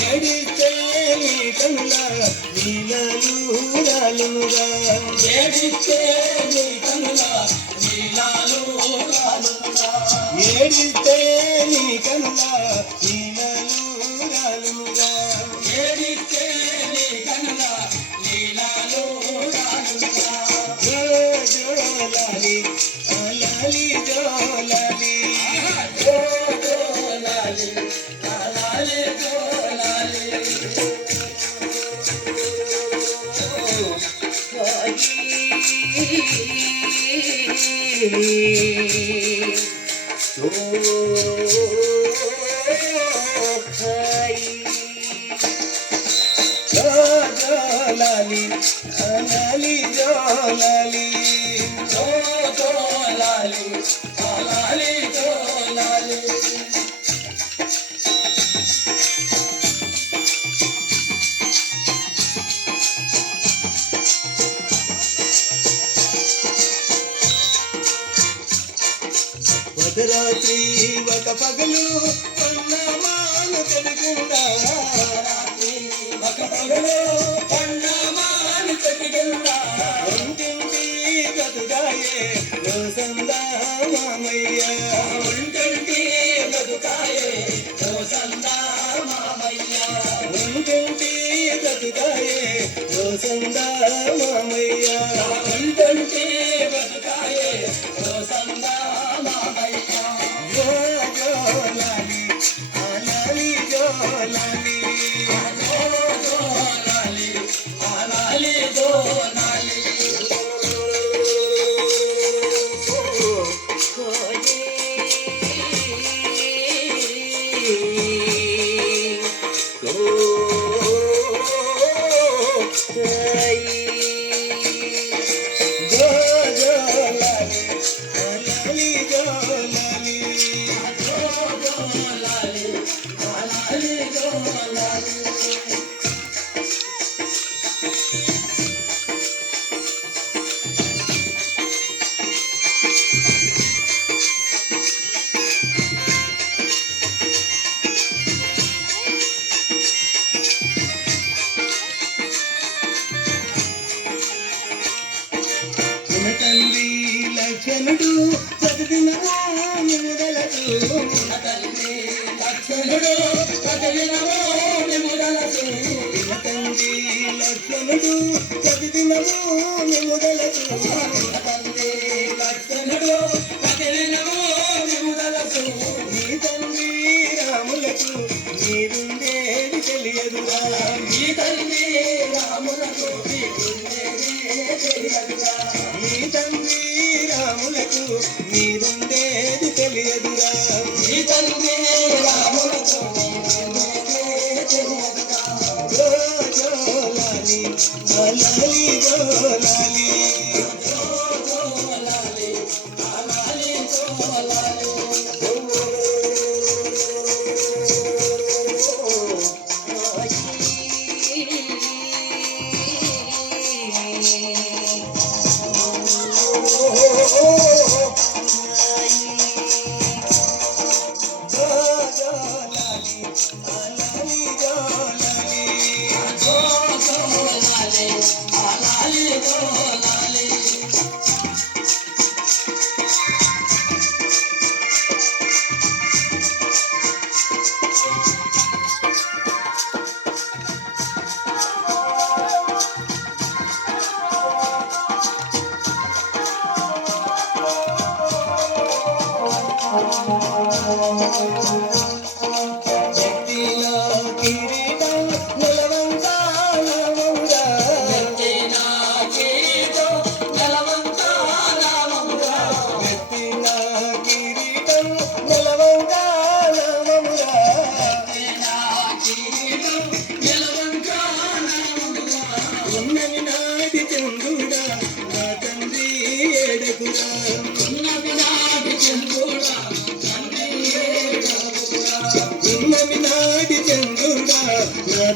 ఏడితే నీ కనుల నీలలు రాలుగా ఏడితే నీ కనుల నీలాలు రాలుగా ఏడితే నీ కనుల నీలలు రాలుగా ఏడితే నీ కనుల నీలాలు రాలుగా జోలాలి లాలి జోలాలి జోలాలి లాలి జోలాలి జోలాలి లాలి జోలాలి జోలాలి లాలి జోలాలి రాత్రి ఒక పగలు పన్నమాను చెడుగుండా రాత్రి ఒక పగలు పన్నమాను చెడుగుండా ఒంటింటి బతుకాయే రోసందా మామయ్య ఒంటింటి బతుకాయే రోసందా మామయ్య ఒంటింటి బతుకాయే రోసందా మామయ్య ఒంటింటి బతుకాయే రోసందా తండ్రి లక్షణుడు చదివినమో నిముదలదు తండ్రి లక్షణుడు చదివినమో నిముదలదు తండ్రి లక్షణుడు చదివినమో నిముదలదు తండ్రి లక్షణుడు చదివినమో నిముదలదు నీ తండ్రి రాములకు నీరుండేది తెలియదురా నీ తండ్రి రాములకు తెలియదురా నీ తండ్రి రాములకు నీరుండేది తెలియదురా నీ తండ్రి రాములకు తెలియదురా జోలాలి లాలి జోలాలి జోలాలి లాలి జోలాలి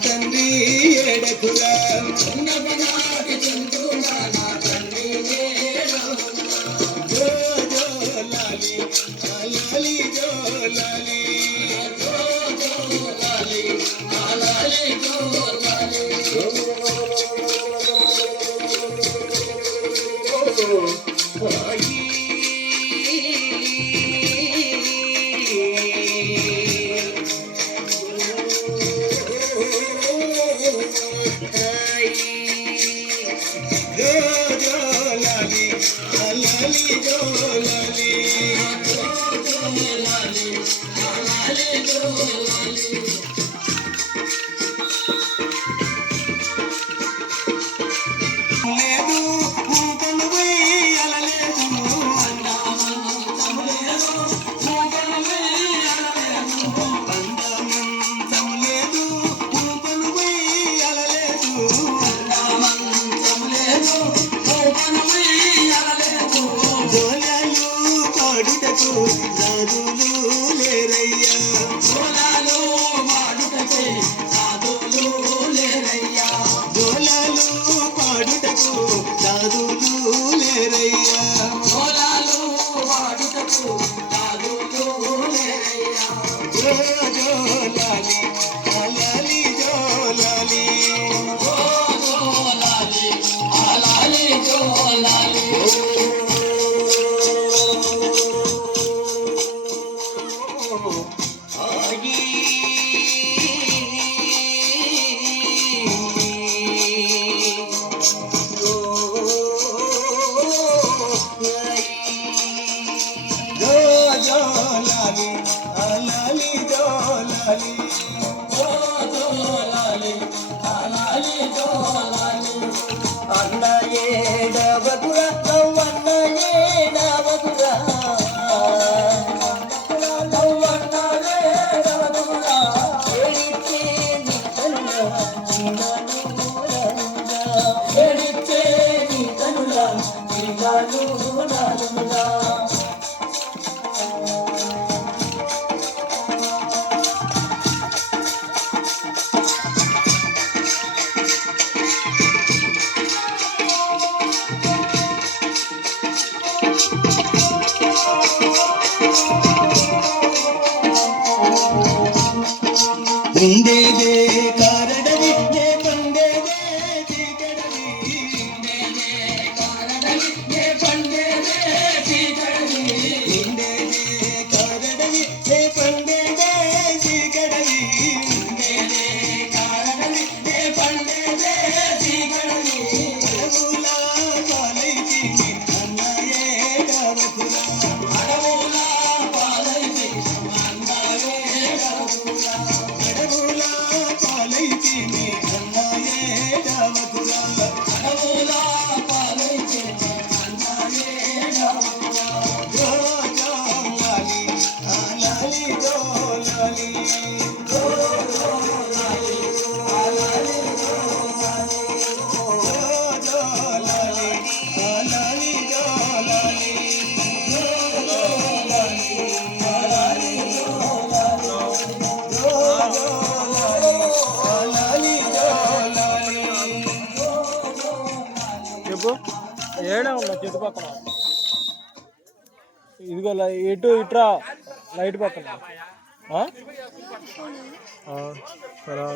తండ్రి ఎడకురా ఉండేదే కారడవి ఏ పండేదే చీకడవి ఉండేదే కారడవి ఏ పండేదే చీకడవి అడవులా పాలైతి అన్నయే గవకులా ఏడా ఉన్నా చెట్టు పక్కన ఇదిగో ఇటు ఇట్రా లైట్ పక్కన సరే